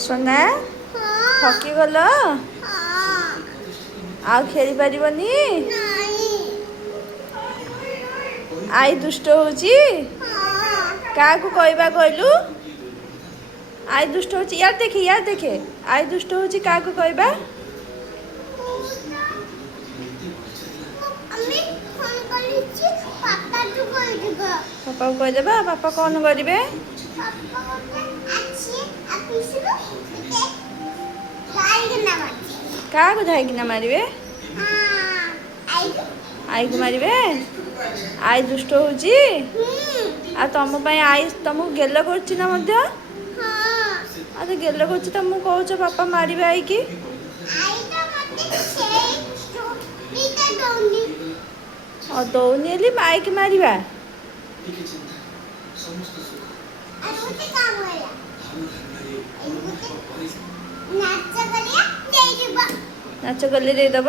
सोना थकी गल आउ खेली पारिबनी आई दुष्ट होची क्या कहबा कहलु आई दुष्ट होची यार देखे आई दुष्ट होची क्या कहबा पापा को कहीदेबा पापा कौन करेंगे क्या को जाइकिना मारे आई को मारे आई दुष्ट होची आ तुम आई तुमको गेल कर गेल कर तुम कौच पापा मारे आई की दौनी आई की मारिबा नाच गली दे दब